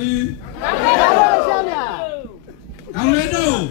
sekali. Kalau Edo.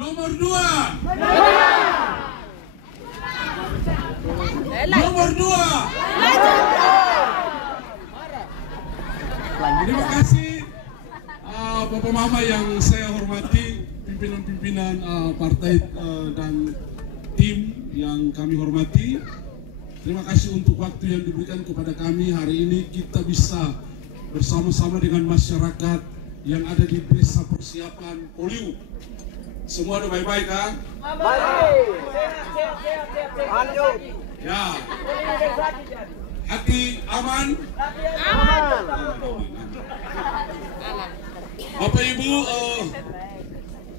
Nomor 2. Nomor 2. Terima kasih Bapak Mama yang saya hormati, pimpinan-pimpinan partai dan tim yang kami hormati. Terima kasih untuk waktu yang diberikan kepada kami. Hari ini kita bisa bersama-sama dengan masyarakat yang ada di desa persiapan Poliu. Semua udah baik-baik kan? Baik. Ya. Hati aman? Aman. Bapak Ibu,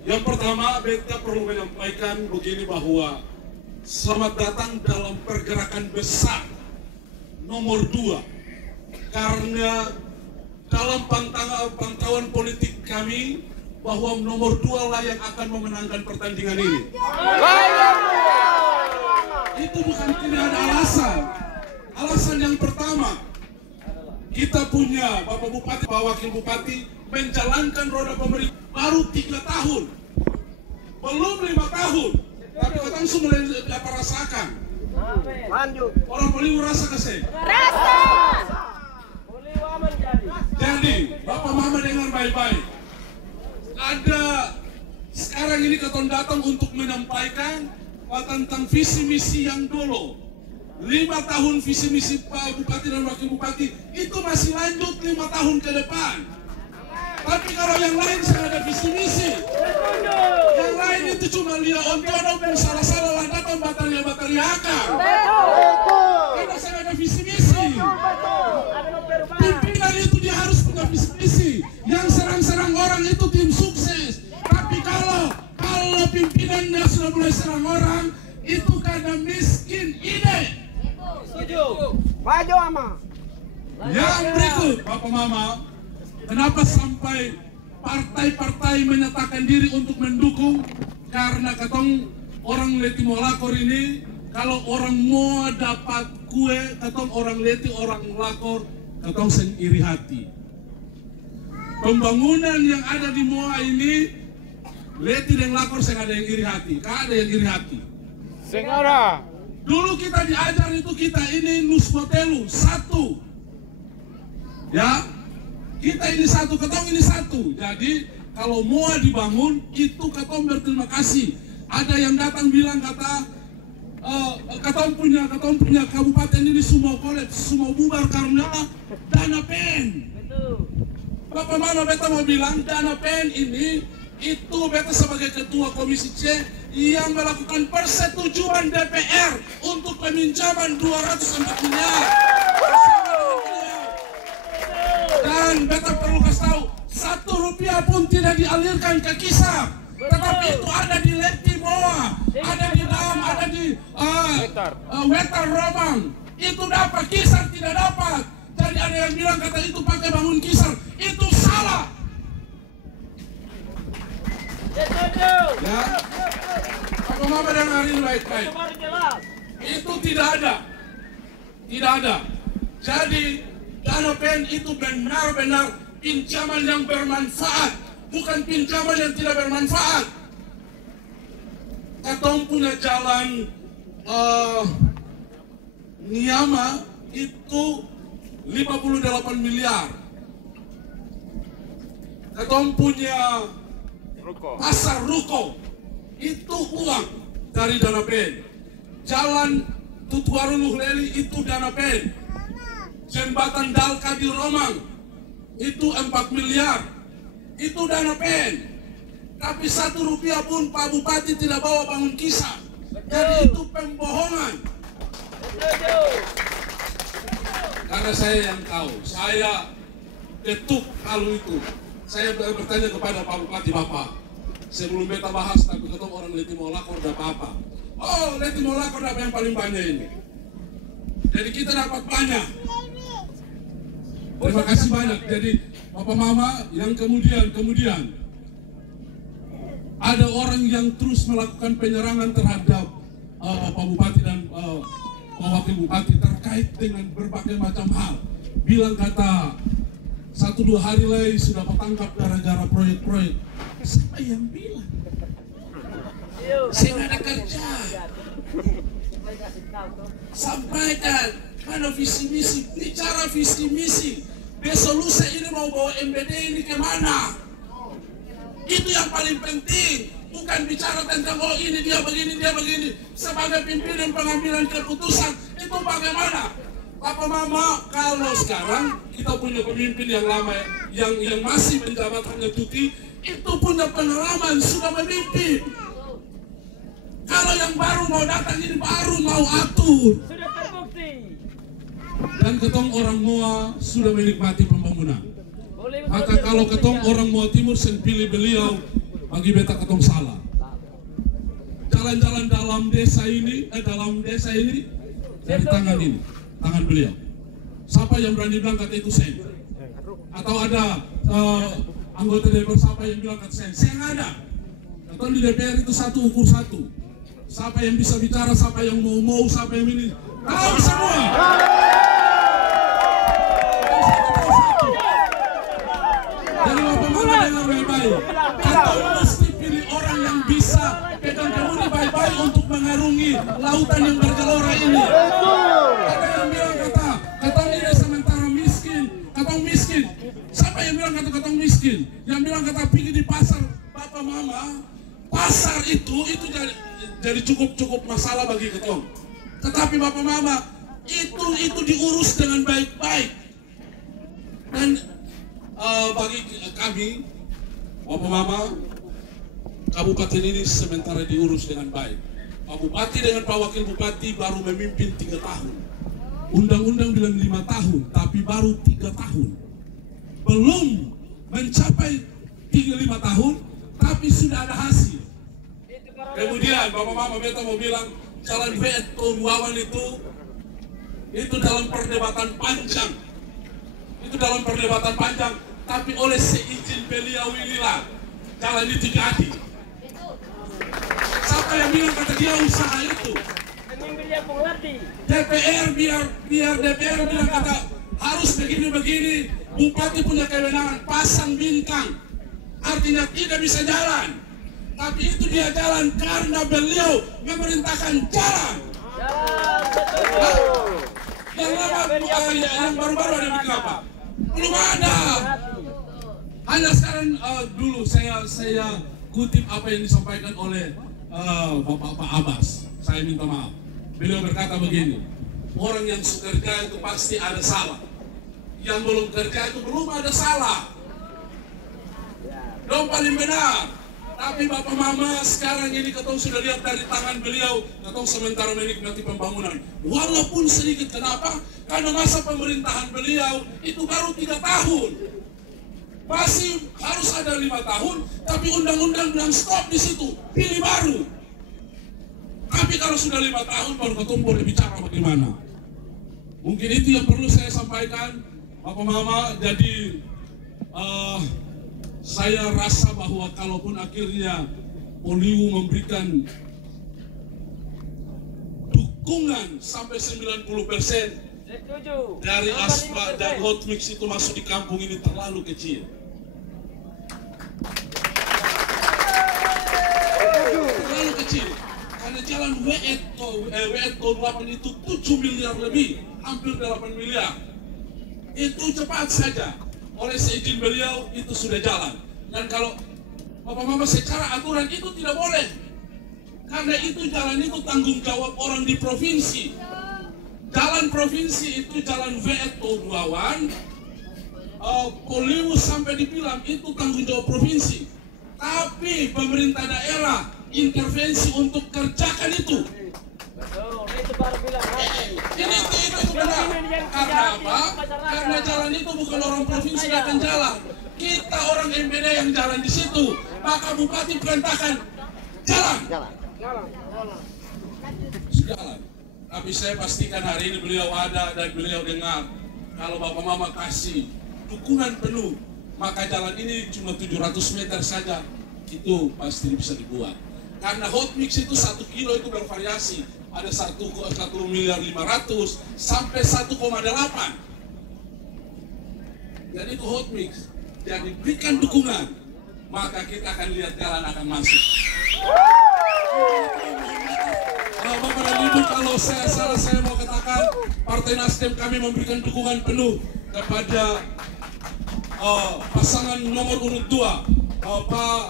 yang pertama beta perlu menyampaikan begini bahwa selamat datang dalam pergerakan besar nomor 2. Karena dalam pantauan politik kami bahwa nomor 2 lah yang akan memenangkan pertandingan ini. Itu bukan tidak ada alasan. Alasan yang pertama, kita punya Bapak Bupati, Pak Wakil Bupati menjalankan roda pemerintah baru 3 tahun, belum 5 tahun, tapi kita langsung mulai dapat rasakan. Lanjut. Orang Poliu rasa kasih. Rasa. Jadi Bapak Mama dengar baik-baik. Ada sekarang ini keton datang untuk menyampaikan tentang visi misi yang dulu 5 tahun visi misi Pak Bupati dan Wakil Bupati itu masih lanjut 5 tahun ke depan. Tapi kalau yang lain saya ada visi misi, yang lain itu cuma lihat ontodong salah-salah lah datang batalnya akar. Karena saya ada visi misi. Pimpinan itu dia harus punya visi misi. Yang serang-serang orang itu tim sukses. Tapi kalau pimpinannya sudah mulai serang orang, itu karena miskin ide. Maju ama. Yang berikut, Bapak Mama, kenapa sampai partai-partai menyatakan diri untuk mendukung? Karena katong orang Leti Molakor ini, kalau orang mau dapat kue, katong orang Leti, orang Lakor, katong seng iri hati. Pembangunan yang ada di Moa ini, Leti dan Lakor seng ada yang iri hati, kan ada yang iri hati. Sengara. Dulu kita diajar itu kita ini Nusmotelu, satu. Ya, kita ini satu, ketong ini satu. Jadi kalau mau dibangun itu ketong berterima kasih. Ada yang datang bilang kata ketong punya kabupaten ini semua kolaps, semua bubar karena dana PEN. Bapak Mama beta mau bilang dana PEN ini itu beta sebagai ketua komisi C yang melakukan persetujuan DPR untuk peminjaman 204 miliar. Dan beta perlu kasih tahu, 1 rupiah pun tidak dialirkan ke kisah, tetapi itu ada di Leti Moa, ada di Dam, ada di Wetar Romang. Itu dapat, kisah tidak dapat. Jadi ada yang bilang kata itu pakai bangun kisar, itu salah. Ya, Bapak Mama dan hari ini baik-baik. Itu tidak ada. Jadi dana PEN itu benar-benar pinjaman yang bermanfaat, bukan pinjaman yang tidak bermanfaat. Katong punya jalan Niama itu 58 miliar. Katong punya pasar Ruko itu uang dari dana PEN. Jalan Tutuaru Luhleli itu dana PEN. Jembatan Dalka di Romang itu 4 miliar, itu dana PEN. Tapi 1 rupiah pun Pak Bupati tidak bawa bangun kisah. Jadi itu pembohongan. Karena saya yang tahu, saya ketuk kalau itu. Saya bertanya kepada Pak Bupati, Bapak, sebelum beta bahas, tapi ketemu orang Leti Molakor dapat apa? Oh, Leti Molakor dapat yang paling banyak ini. Jadi kita dapat banyak. Terima kasih banyak. Jadi Bapak Mama yang kemudian ada orang yang terus melakukan penyerangan terhadap Pak Bupati dan Pak Wakil Bupati terkait dengan berbagai macam hal. Bilang kata 1-2 hari lagi sudah ketangkap gara-gara proyek-proyek. Siapa yang bilang? Saya nggak ada kerja. Sampaikan mana visi misi, bicara visi misi. Besok lusa ini mau bawa MBD ini kemana? Itu yang paling penting. Bukan bicara tentang oh ini dia begini, dia begini. Sebagai pimpinan pengambilan keputusan itu bagaimana? Papa Mama, kalau sekarang kita punya pemimpin yang lama, yang masih menjabat hanya cuti, itu punya pengalaman sudah memimpin. Kalau yang baru mau datang ini baru mau atur. Sudah terbukti. Dan ketong orang Moa sudah menikmati pembangunan. Maka kalau ketong orang Moa Timur sen pilih beliau, bagi beta ketong salah. Jalan-jalan dalam desa ini dari tangan ini, tangan beliau. Siapa yang berani bilang kata itu sen? Atau ada anggota DPR siapa yang bilang kata sen? Sen ada. Ketong di DPR itu satu ukur satu. Siapa yang bisa bicara, siapa yang mau, siapa yang ini, tahu semua. Jadi Bapak Mama dengar baik-baik. Atau mesti pilih orang yang bisa pegang kemudi baik-baik untuk mengarungi lautan yang bergelora ini. Kata yang bilang kata ini sementara miskin, katong miskin. Siapa yang bilang katong miskin? Yang bilang kata pergi di pasar, Bapak Mama. Pasar itu jadi cukup masalah bagi ketong. Tetapi Bapak Mama itu diurus dengan baik-baik. Dan bagi kami Bapak Mama, kabupaten ini sementara diurus dengan baik. Pak Bupati dengan Pak Wakil Bupati baru memimpin 3 tahun. Undang-undang bilang 5 tahun, tapi baru 3 tahun. Belum mencapai 5 tahun, tapi sudah ada hasil. Kemudian Bapak Mama beta mau bilang jalan Beton Wawan itu dalam perdebatan panjang. Itu dalam perdebatan panjang, tapi oleh seizin beliau inilah jalan itu jadi. Siapa yang bilang kata dia usaha itu? DPR biar DPR bilang kata harus begini-begini. Bupati punya kewenangan pasang bintang, artinya tidak bisa jalan. Tapi itu dia jalan karena beliau memerintahkan jalan. Yang baru-baru ada bikin apa? Belum ada. Hanya sekarang dulu saya kutip apa yang disampaikan oleh Bapak Abbas. Saya minta maaf. Beliau berkata begini, orang yang suka kerja itu pasti ada salah. Yang belum kerja itu belum ada salah. Dong paling benar. Tapi Bapak Mama sekarang ini ketong sudah lihat dari tangan beliau, ketong sementara menikmati pembangunan. Walaupun sedikit, kenapa? Karena masa pemerintahan beliau itu baru 3 tahun. Masih harus ada 5 tahun, tapi undang-undang bilang stop di situ, pilih baru. Tapi kalau sudah 5 tahun baru ketong boleh bicara bagaimana. Mungkin itu yang perlu saya sampaikan, Bapak Mama. Jadi saya rasa bahwa kalaupun akhirnya Poliwu memberikan dukungan sampai 90% dari aspal dan hot mix itu masuk di kampung ini terlalu kecil. Terlalu kecil. Karena jalan WE8 itu 7 miliar lebih, hampir 8 miliar. Itu cepat saja. Oleh seizin beliau itu sudah jalan. Dan kalau Bapak Mama secara aturan itu tidak boleh. Karena itu jalan itu tanggung jawab orang di provinsi. Jalan provinsi itu jalan Veto Wawan, Poliwu sampai di Pilam itu tanggung jawab provinsi. Tapi pemerintah daerah intervensi untuk kerjakan itu. Itu baru bilang Itu benar. Karena apa? Karena jalan itu bukan orang provinsi yang akan jalan. Kita orang MBD yang jalan di situ. Maka Bupati perintahkan jalan. Jalan. Tapi saya pastikan hari ini beliau ada dan beliau dengar. Kalau Bapak Mama kasih dukungan penuh, maka jalan ini cuma 700 meter saja. Itu pasti bisa dibuat. Karena hot mix itu 1 kilo itu bervariasi. Ada 1,5 miliar sampai 1,8. Dan itu hot mix. Jadi berikan dukungan, maka kita akan lihat jalan akan masuk. Bapak dan Ibu, kalau saya mau katakan, Partai Nasdem kami memberikan dukungan penuh kepada pasangan nomor urut 2, Pak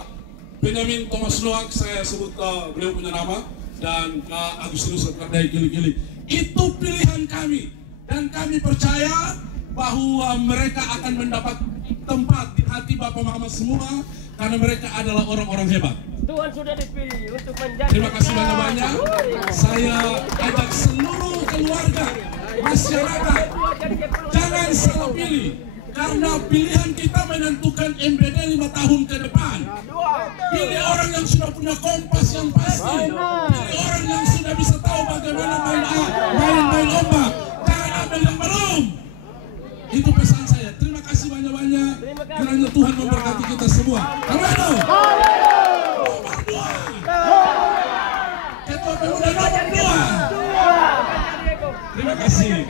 Benyamin Thomas Noack, saya sebut beliau punya nama, dan Pak Agustinus Kardai Gili-Gili. Itu pilihan kami, dan kami percaya bahwa mereka akan mendapat tempat di hati Bapak Muhammad semua, karena mereka adalah orang-orang hebat. Tuhan sudah dipilih untuk menjadi. Terima kasih banyak-banyak. Saya ajak seluruh keluarga, masyarakat, jangan salah pilih. Karena pilihan kita menentukan MBD 5 tahun ke depan. Pilih orang yang sudah punya kompas yang pasti. Pilih orang yang sudah bisa tahu bagaimana main ombak. Jangan ambil yang belum. Itu pesan saya. Terima kasih banyak-banyak. Kiranya Tuhan memberkati kita semua. Amin. Nomor 2. Ketua Pemuda nomor 2. Terima kasih.